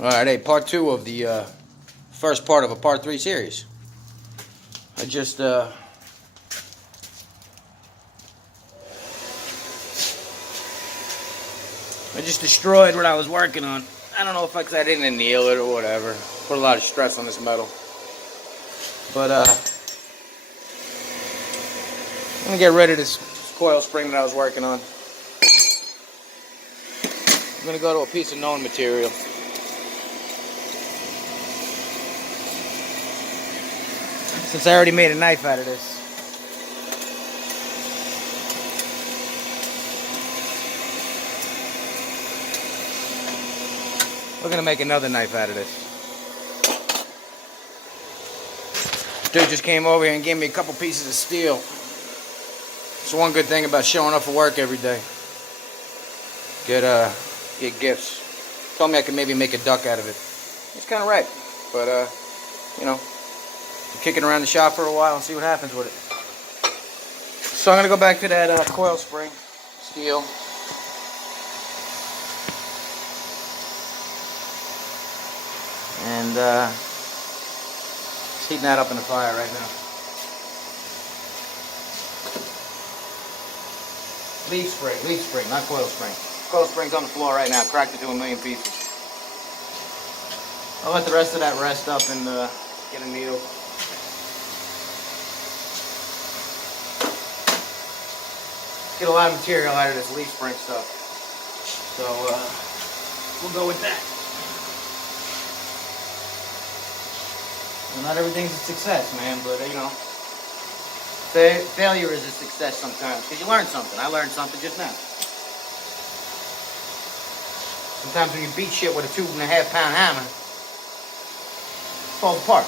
Alright, hey, part 2 of the first part of a part 3 series. I just destroyed what I was working on. I don't know if I didn't anneal it or whatever. Put a lot of stress on this metal. But I'm gonna get rid of this coil spring that I was working on. I'm gonna go to a piece of known material. Since I already made a knife out of this. We're gonna make another knife out of this. Dude just came over here and gave me a couple pieces of steel. It's one good thing about showing up for work every day. Get gifts. Told me I could maybe make a duck out of it. He's kind of right, but you know, kick it around the shop for a while and see what happens with it. So I'm gonna go back to that coil spring steel. And just heating that up in the fire right now. Leaf spring, not coil spring. Coil spring's on the floor right now, cracked it to a million pieces. I'll let the rest of that rest up and get a needle. Get a lot of material out of this leaf spring stuff. So we'll go with that. Well, not everything's a success, man, but you know, failure is a success sometimes, because you learn something. I learned something just now. Sometimes when you beat shit with a 2.5 pound hammer, it falls apart.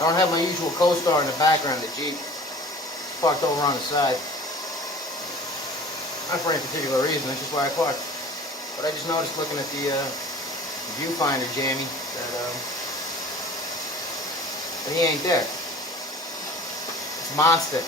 I don't have my usual co-star in the background, the Jeep. It's parked over on the side. Not for any particular reason, that's just where I parked. But I just noticed looking at the viewfinder, Jamie, that he ain't there. It's Monster.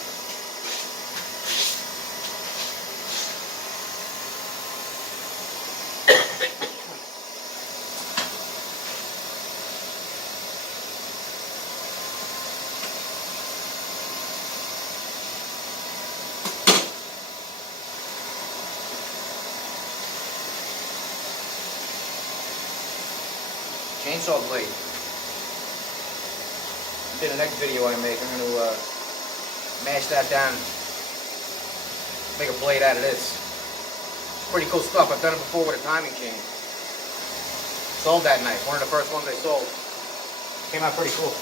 Chainsaw blade. In the next video I make, I'm going to mash that down, make a blade out of this. It's pretty cool stuff. I've done it before with a timing chain. Sold that knife. One of the first ones I sold. Came out pretty cool.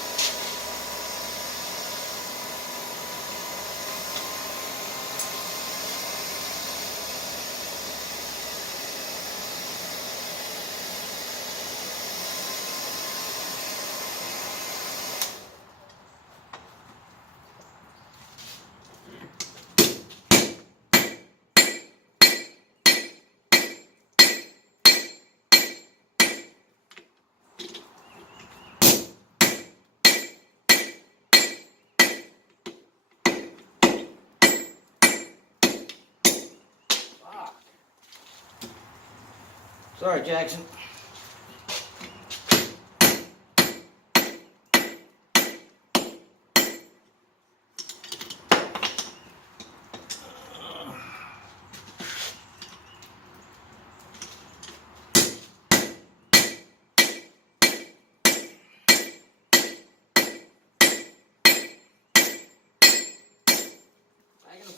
Sorry, Jackson.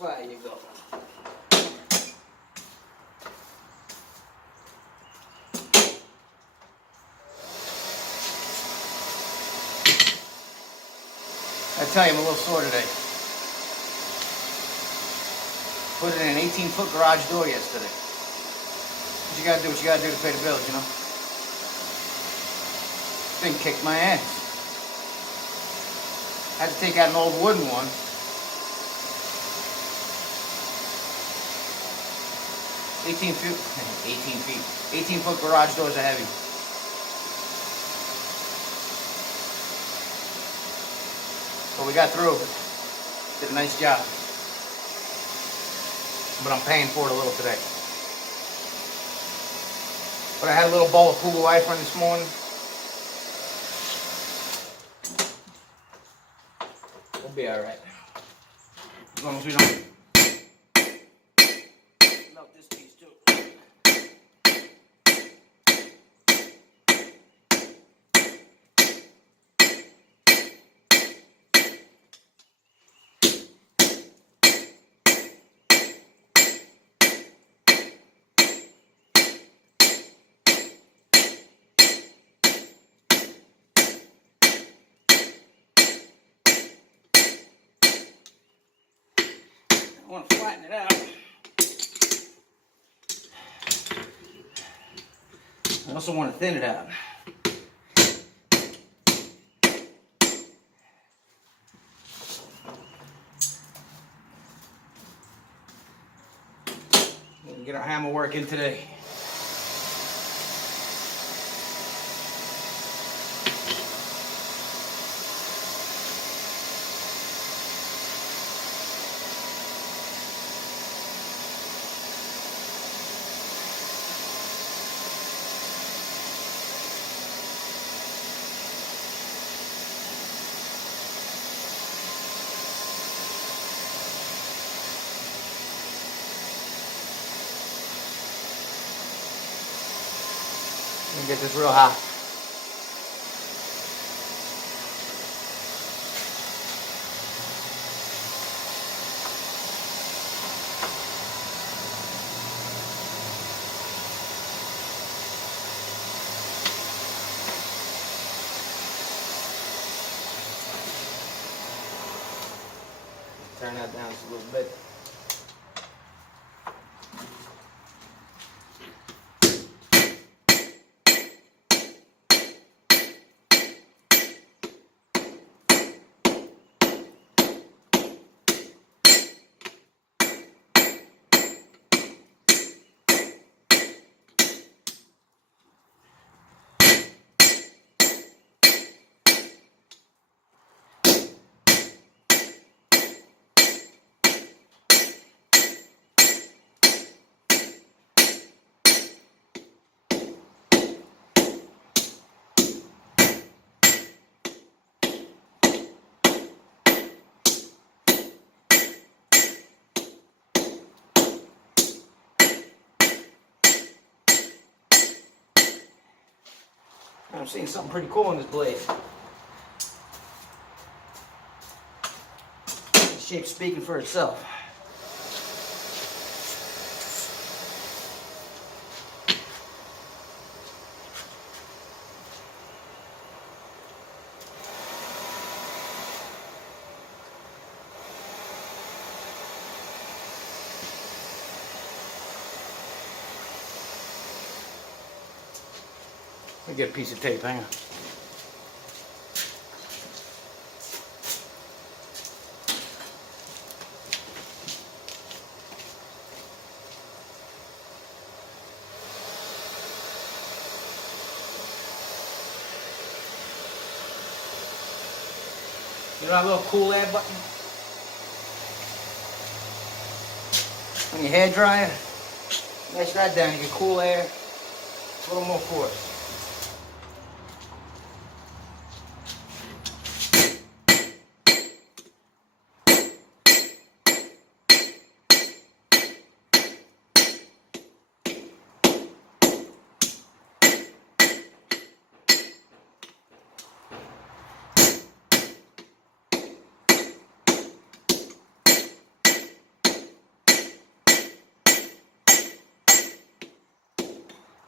There you go. I tell you, I'm a little sore today. Put it in an 18-foot garage door yesterday. What you gotta do to pay the bills, you know? Thing kicked my ass. Had to take out an old wooden one. 18 feet. 18-foot garage doors are heavy. But we got through. Did a nice job. But I'm paying for it a little today. But I had a little bowl of Kugel Eifern this morning. We'll be alright. As long as we don't melt this piece too. I want to flatten it out. I also want to thin it out. We'll get our hammer working today. Get this real hot. Turn that down just a little bit. I'm seeing something pretty cool on this blade. The shape's speaking for itself. Let me get a piece of tape, hang on. You know that little cool air button on your hair dryer? Mash that down, you get cool air, a little more force.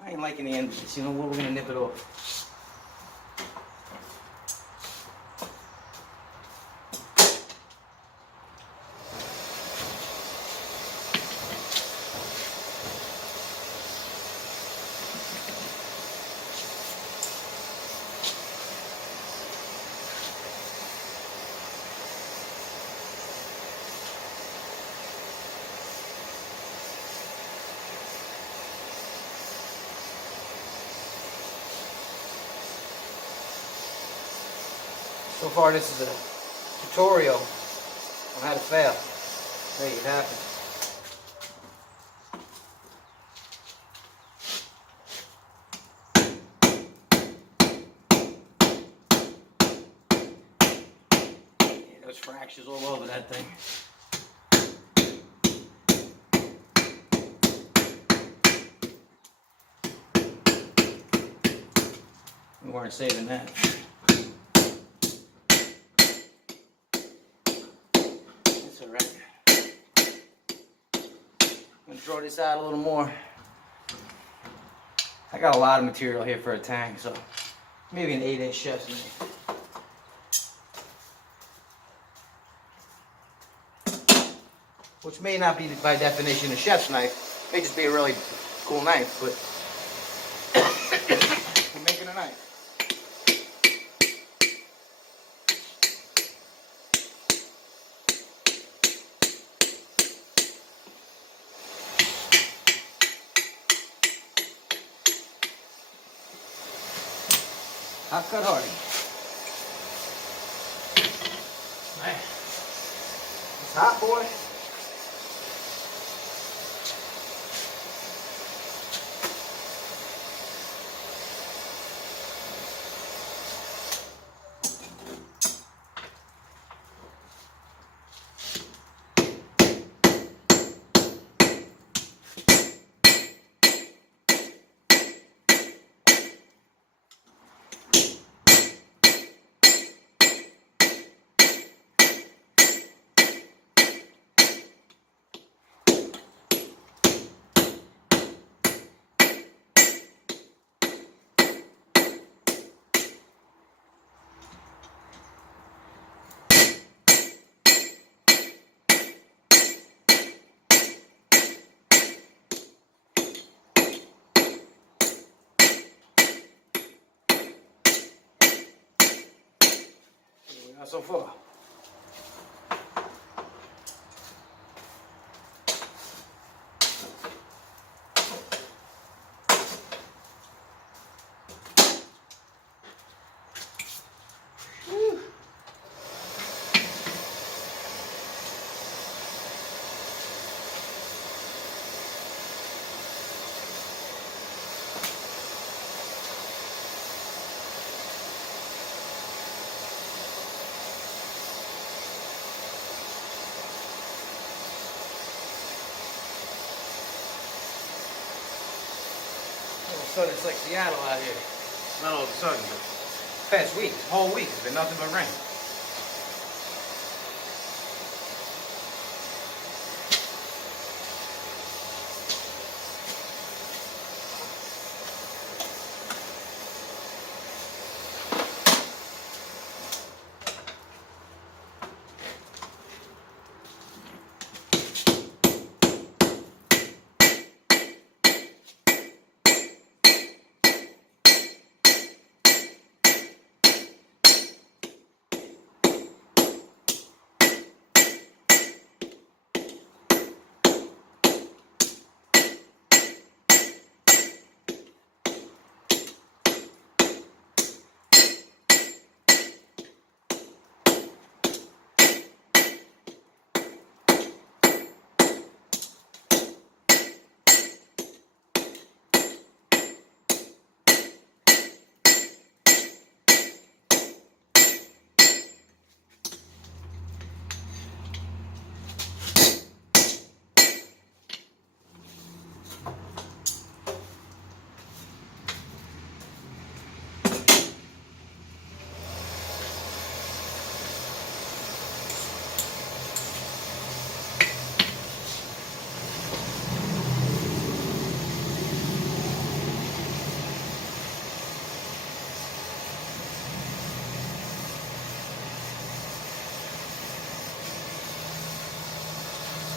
I ain't liking the end of this, you know what, we're gonna nip it off. So far this is a tutorial on how to fail. Make it happen. Yeah, there's fractures all over that thing. We weren't saving that. That's alright. I'm going to draw this out a little more. I got a lot of material here for a tank, so maybe an 8-inch chef's knife. Which may not be by definition a chef's knife. May just be a really cool knife, but we're making a knife. Hot cut hardy. Man, it's hot, boy. Not so far. Whew. All of a sudden it's like Seattle out here. Not all of a sudden, but past week, whole week, it's been nothing but rain.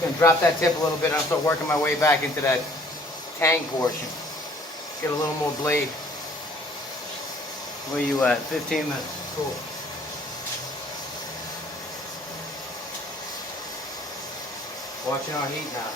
Just gonna drop that tip a little bit and I'll start working my way back into that tang portion. Get a little more blade. Where you at? 15 minutes. Cool. Watching our heat now.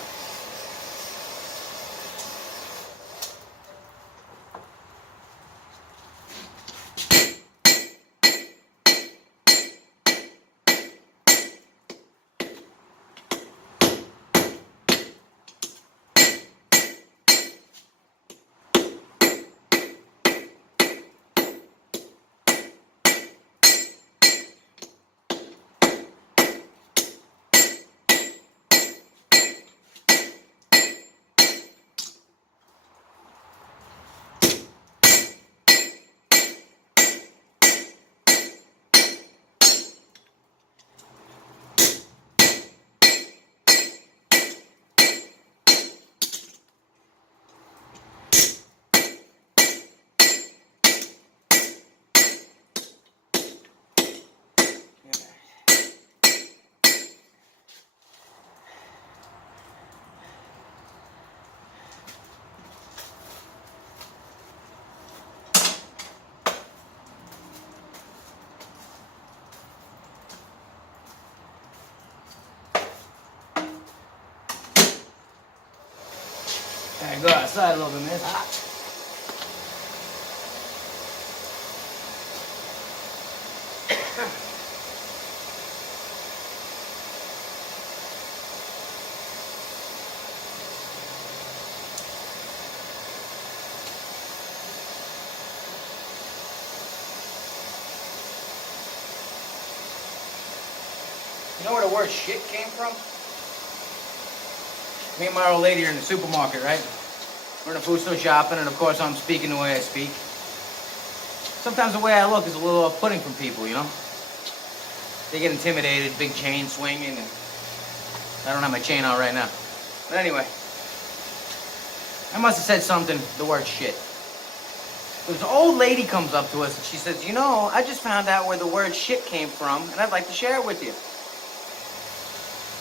go outside a little bit, man. It's hot. You know where the word shit came from? Me and my old lady are in the supermarket, right? We're in the food store shopping, and of course I'm speaking the way I speak. Sometimes the way I look is a little off-putting from people, you know? They get intimidated, big chain swinging, and I don't have my chain on right now. But anyway, I must have said something, the word shit. This old lady comes up to us and she says, you know, I just found out where the word shit came from, and I'd like to share it with you.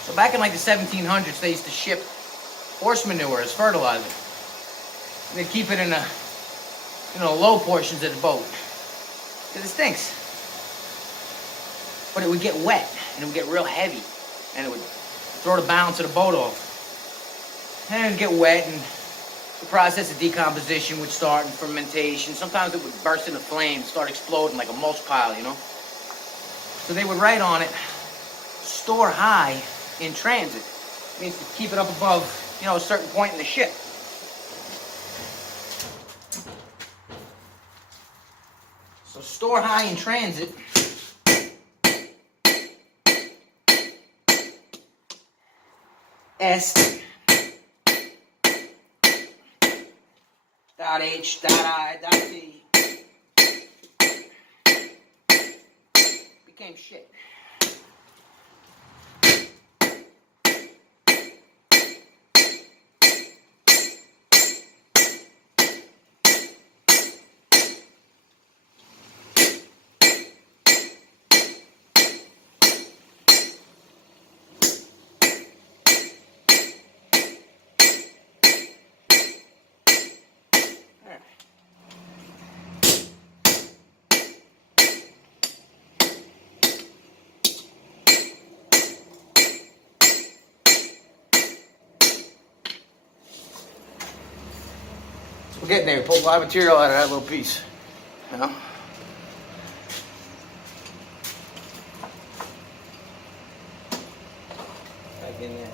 So back in like the 1700s, they used to ship horse manure as fertilizer. And they'd keep it in the, low portions of the boat. Because it stinks. But it would get wet, and it would get real heavy. And it would throw the balance of the boat off. And it would get wet, and the process of decomposition would start, and fermentation. Sometimes it would burst into flames, start exploding like a mulch pile, you know? So they would write on it, store high in transit. It means to keep it up above, a certain point in the ship. So store high in transit. S. Dot H. Dot I. Dot T. Became shit. We're getting there. We pulled a lot of material out of that little piece. You know? Back in there.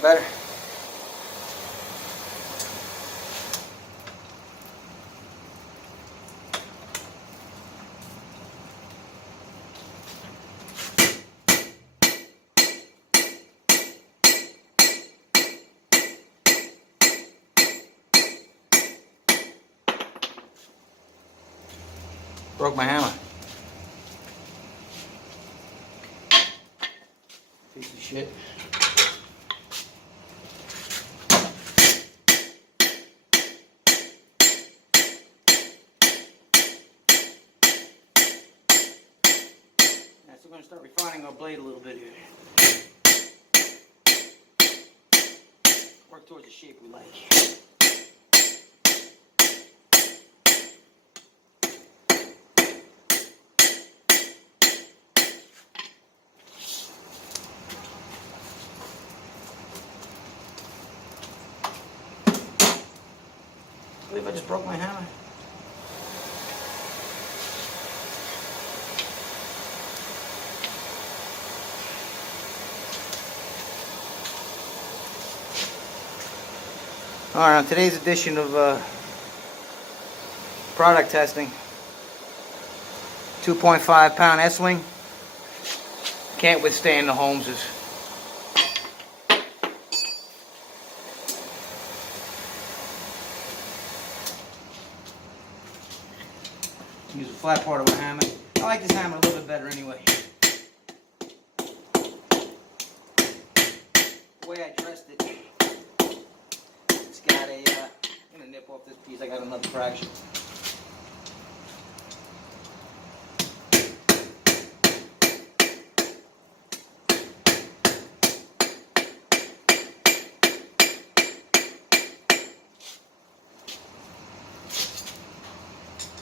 Better. Broke my hammer. Piece of shit. We're going to start refining our blade a little bit here. Work towards the shape we like. I believe I just broke my hammer. All right, on today's edition of product testing, 2.5-pound S-wing. Can't withstand the Holmeses. Use a flat part of a hammer. I like this hammer a little bit better anyway. The way I dressed it, it's got a, I'm going to nip off this piece, I got another fraction.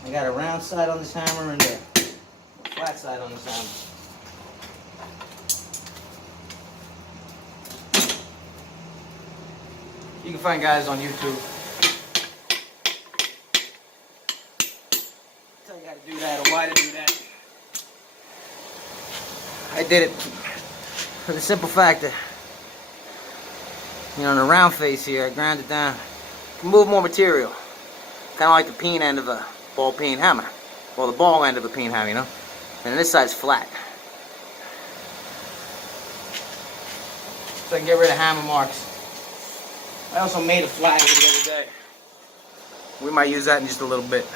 I got a round side on this hammer and a flat side on this hammer. You can find guys on YouTube. Tell you how to do that or why to do that. I did it for the simple fact that, you know, in the round face here, I ground it down to move more material. Kind of like the peen end of a ball peen hammer. Well, the ball end of a peen hammer, you know. And this side's flat. So I can get rid of hammer marks. I also made a flag the other day. We might use that in just a little bit.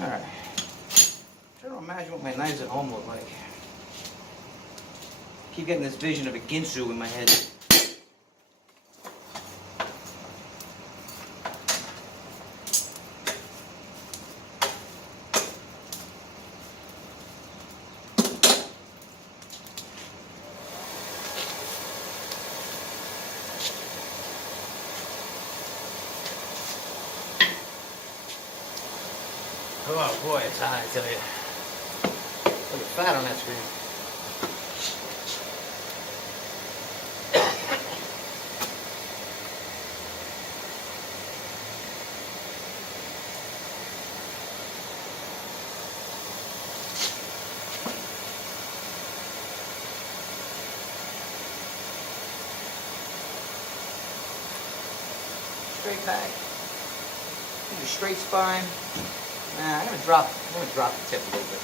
Alright. Try to imagine what my knives at home look like. Keep getting this vision of a Ginsu in my head. Oh boy, it's hot, I tell you. Look at fat on that screen. Straight back. Use a straight spine. Nah, I'm gonna drop the tip a little bit.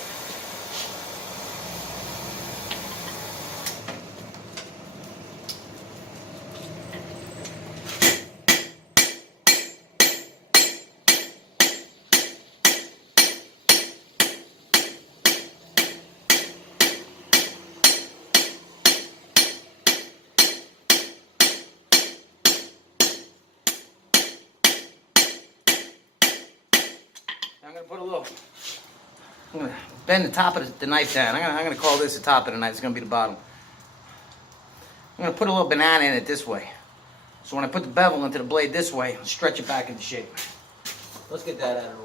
I'm gonna put a little. I'm gonna bend the top of the knife down. I'm gonna call this the top of the knife. It's gonna be the bottom. I'm gonna put a little banana in it this way. So when I put the bevel into the blade this way, I'll stretch it back into shape. Let's get that out of the way.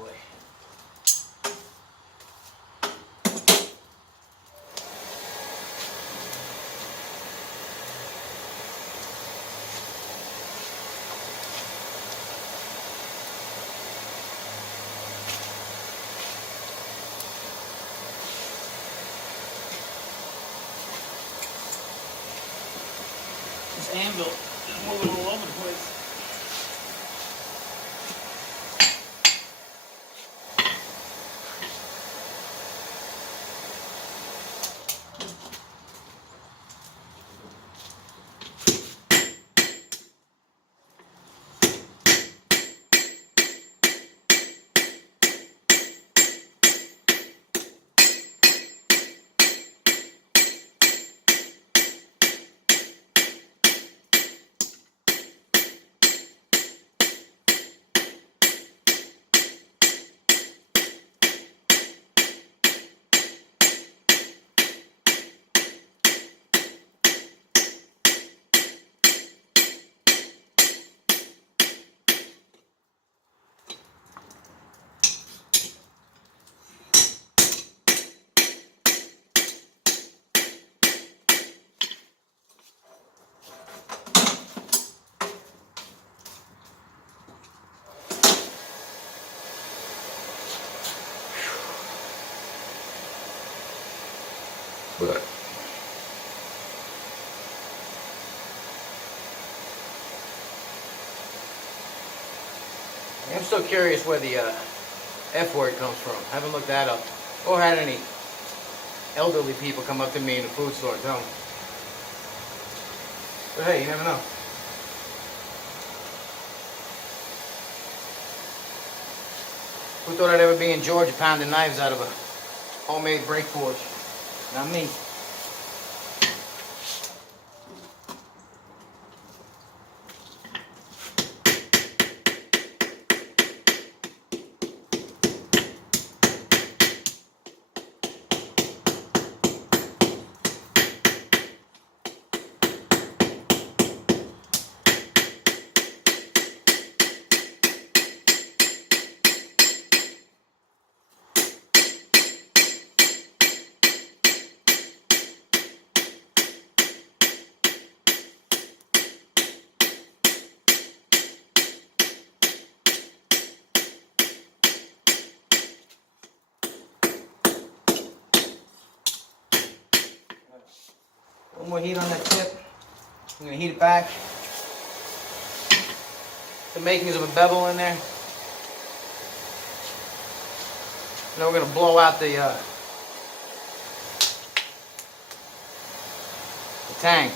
This anvil is moving all over the place. But I'm still curious where the F word comes from. I haven't looked that up. Or had any elderly people come up to me in the food store and tell me. But hey, you never know. Who thought I'd ever be in Georgia pounding knives out of a homemade brake forge? Not me. One more heat on that tip. I'm going to heat it back. The makings of a bevel in there. Now we're going to blow out the tang.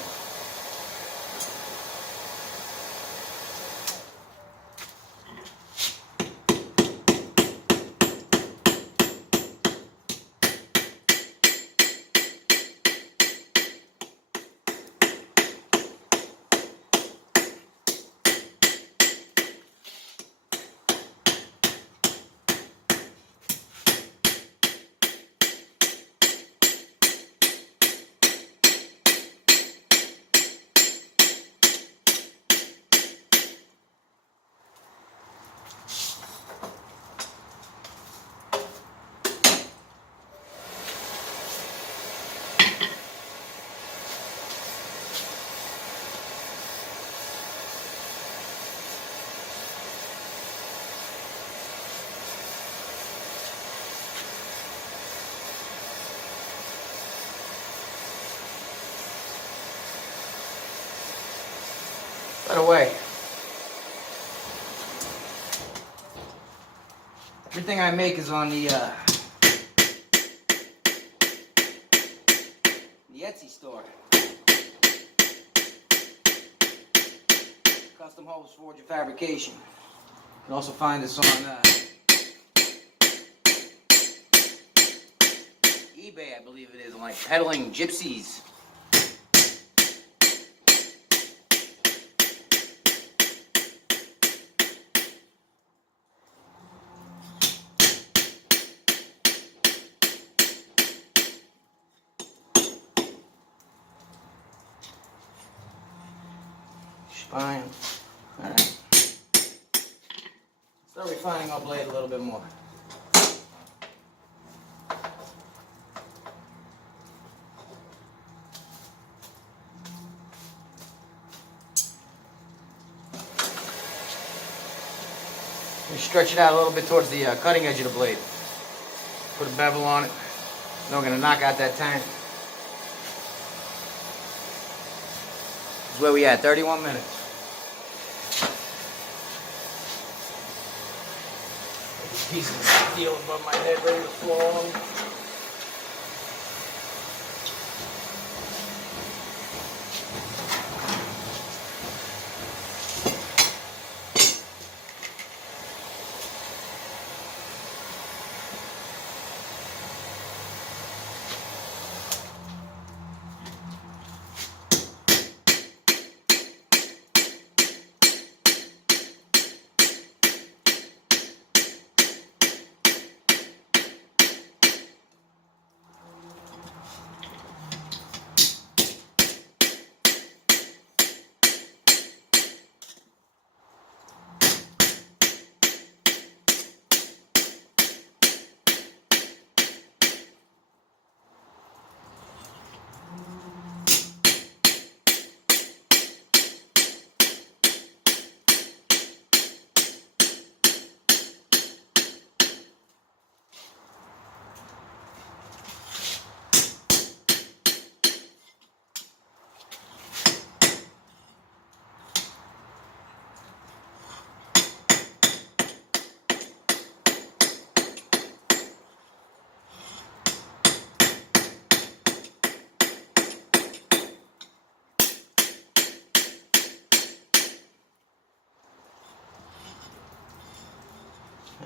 By the way, everything I make is on the Etsy store. Custom Holmes Forge and Fabrication. You can also find us on eBay, I believe it is, like Peddling Gypsies. Fine. Alright. Start refining our blade a little bit more. We stretch it out a little bit towards the cutting edge of the blade. Put a bevel on it. Then we're going to knock out that tang. This is where we at, 31 minutes. Piece of steel above my head, ready to fall.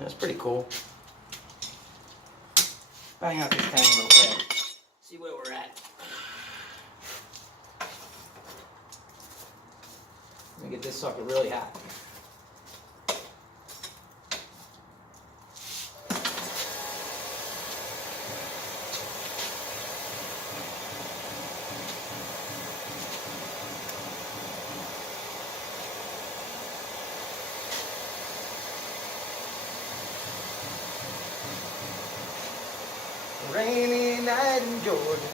That's pretty cool. Bang out this tang real quick. See where we're at. Let me get this sucker really hot. Rainy night in Georgia.